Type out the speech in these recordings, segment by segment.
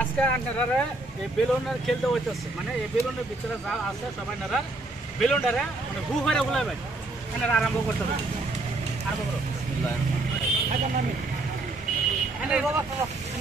আজকে আপনারা এই বেলুনের খেলতে হইতেছে। মানে এই বেলুনের ভিতরে যা আছে সবাই নারা বেলুনটারে মানে হু করে বুলাবেন এনারা আরম্ভ করতে হবে। আরম্ভ করো। আচ্ছা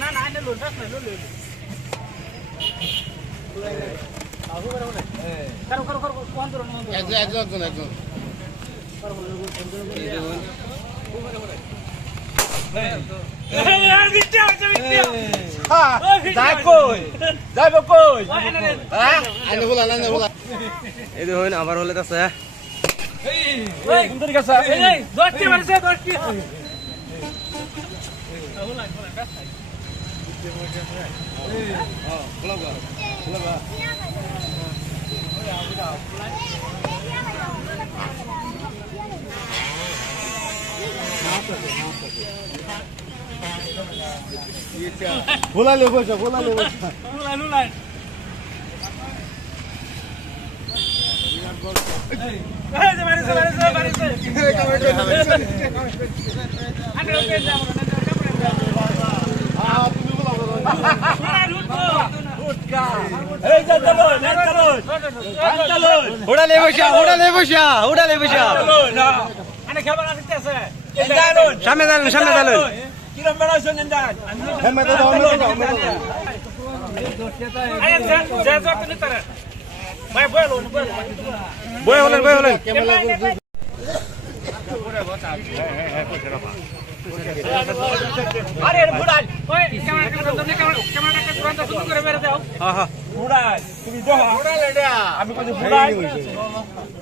না না এনে লোন দাস না হু করে করো করো করো একজন একজন একজন একজন। এই দেখুন আবার হলে আছে ওই সুন্দর গেছে এই এই দশটি মারছে দশটি বলালে বসে বলালে বসে নুলাই নুলাই এই যে মারছে মারছে মারছে আরে ওকে যাও এই যে চলো নেট চলো চলো উড়ালে বসা উড়ালে বসা উড়ালে বসা সামনে দাঁড়ান সামনে দাঁড়ান। কিরম বেড়াইছেন তুমি বই হলেন বই হলেন আরে বুড়াই ওই ক্যামেরা ক্যামেরা ধরে ক্যামেরা ক্যামেরাটা তুরন্ত শুরু করে মেরে দাও। হ্যাঁ হ্যাঁ। বুড়াই তুমি দেখো আমি কত বুড়াই ওই এ বেচে বাবা এ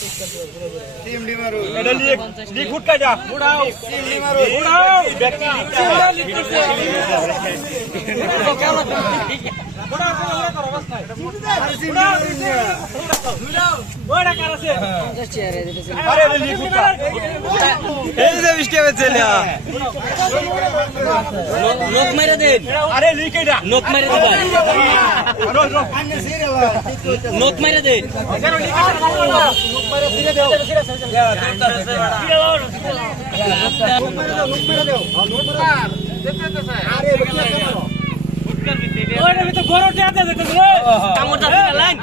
কার আছে আরে এটা লিয়ে ঘুটকা এই যে বৃষ্টি বেচে লিয়া নোক মেরে দেন আরে লিয়ে কেডা নোক মেরে দেবেন রো রো আইনে সিরিয়াল নোক মেরে দেন। ওটা ভিতর গরমটা আছে দেখতেছ রে কামড় দাও লাইন।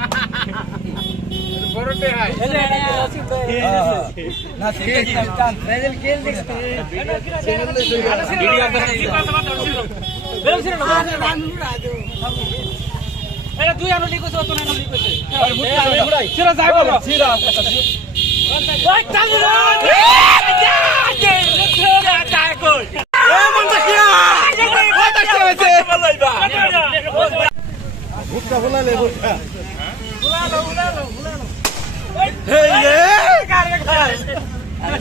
দুই আনো লিখেছে অত না লিখেছে সেটা যাই বলো ওই চালু এ পঞ্চাশ টিয়া পঞ্চাশ টিয়া বেচে ভুট্টা বলালে ভুট্টা এই যে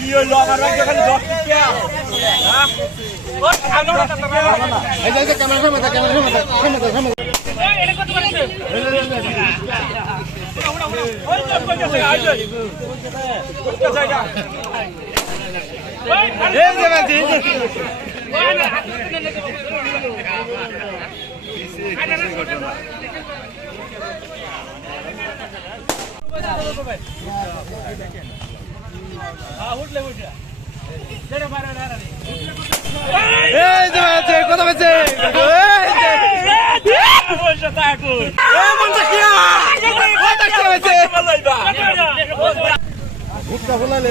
কি হলো আমার রাজ্য খালি দশ টিকা এই যে ক্যামেরা সামনে ক্যামেরা সামনে সামনে সামনে এই যে বেছে এই যে হ্যাঁ বাইরে বাইরে এই যে আছে কত বেছে ভুট্টা ফুলালে ভুট্টা আমরা তো আমরা তো ঘুরে থাকতাম না আমরা উঠু বিচে বৃষ্টি হবে বৃষ্টি হয়েছে হ্যাঁ উঠটা উড়ালে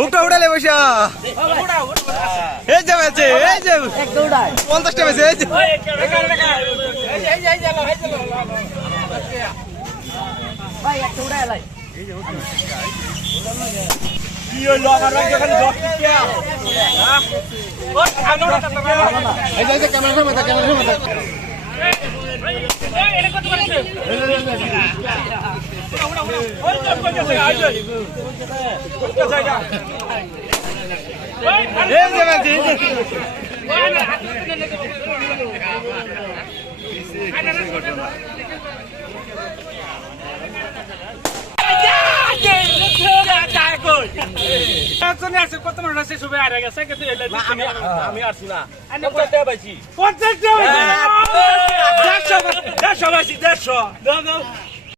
উঠটা উড়ালে বসা। এই যে আছে এই যে। পঞ্চাশটা বেছে এই ক্যামেরা সামনে এই আছে কত মানুষ আছে সবাই আরে গেছে কিন্তু আমি আমি আসছি না। পঞ্চাশ পঞ্চাশটা পাইছি। পঞ্চাশ দেড়শো দেড়শো। পাইছি। দেড়শো